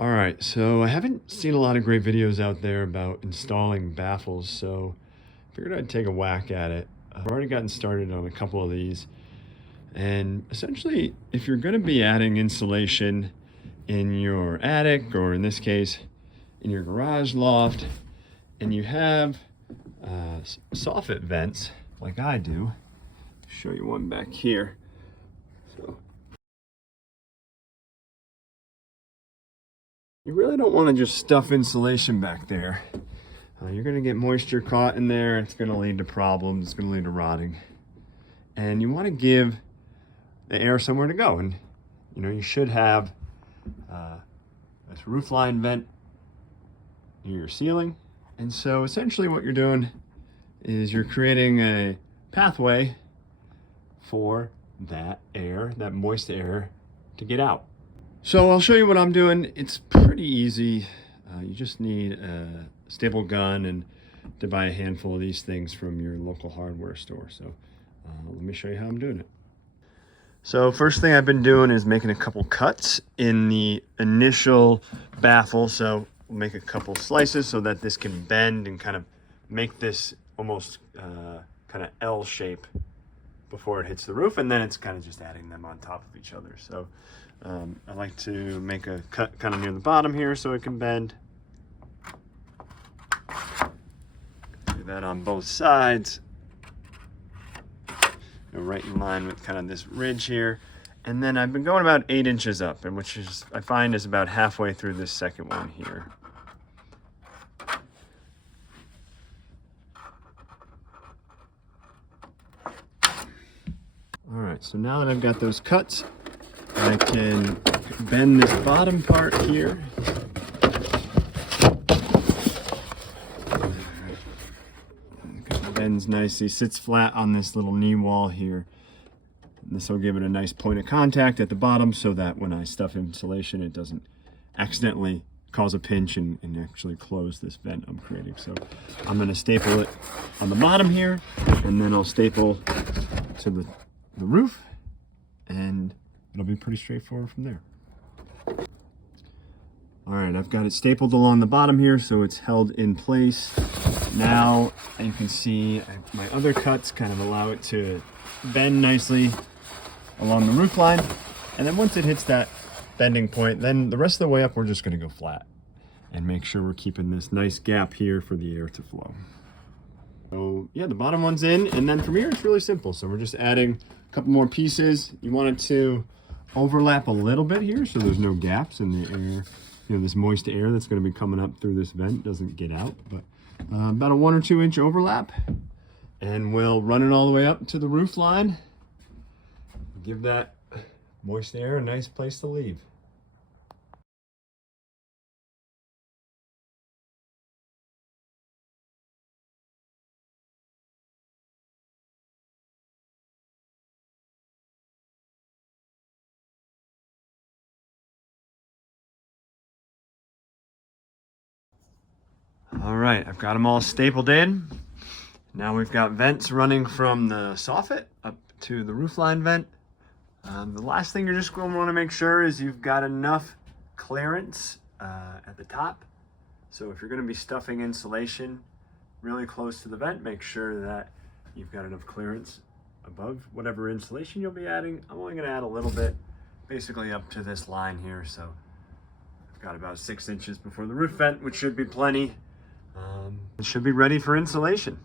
All right, so I haven't seen a lot of great videos out there about installing baffles, so I figured I'd take a whack at it. I've already gotten started on a couple of these, and essentially, if you're going to be adding insulation in your attic, or in this case, in your garage loft, and you have soffit vents like I do, I'll show you one back here. So you really don't want to just stuff insulation back there. You're going to get moisture caught in there. It's going to lead to problems. It's going to lead to rotting. And you want to give the air somewhere to go. And you should have this roofline vent near your ceiling. And so essentially what you're doing is you're creating a pathway for that air, that moist air, to get out. So I'll show you what I'm doing. It's pretty easy. You just need a staple gun and to buy a handful of these things from your local hardware store. So let me show you how I'm doing it. So first thing I've been doing is making a couple cuts in the initial baffle. So we'll make a couple slices so that this can bend and kind of make this almost kind of L shape before it hits the roof, and then it's kind of just adding them on top of each other. So I like to make a cut kind of near the bottom here so it can bend. Do that on both sides. Go right in line with kind of this ridge here. And then I've been going about 8 inches up, and which is, I find, is about halfway through this second one here. All right, so now that I've got those cuts, I can bend this bottom part here. It bends nicely, sits flat on this little knee wall here. This will give it a nice point of contact at the bottom so that when I stuff insulation, it doesn't accidentally cause a pinch and actually close this vent I'm creating. So I'm gonna staple it on the bottom here, and then I'll staple to the roof, and it'll be pretty straightforward from there. All right, I've got it stapled along the bottom here so it's held in place. Now you can see my other cuts kind of allow it to bend nicely along the roof line, and then once it hits that bending point, then the rest of the way up we're just going to go flat and make sure we're keeping this nice gap here for the air to flow. So yeah, the bottom one's in, and then from here it's really simple. So we're just adding a couple more pieces. You want it to overlap a little bit here so there's no gaps in the air. This moist air that's going to be coming up through this vent doesn't get out, but about a 1 or 2 inch overlap, and we'll run it all the way up to the roof line. Give that moist air a nice place to leave. All right, I've got them all stapled in. Now we've got vents running from the soffit up to the roofline vent. The last thing you're just going to want to make sure is you've got enough clearance at the top. So if you're going to be stuffing insulation really close to the vent, make sure that you've got enough clearance above whatever insulation you'll be adding. I'm only going to add a little bit, basically up to this line here. So I've got about 6 inches before the roof vent, which should be plenty. It should be ready for insulation.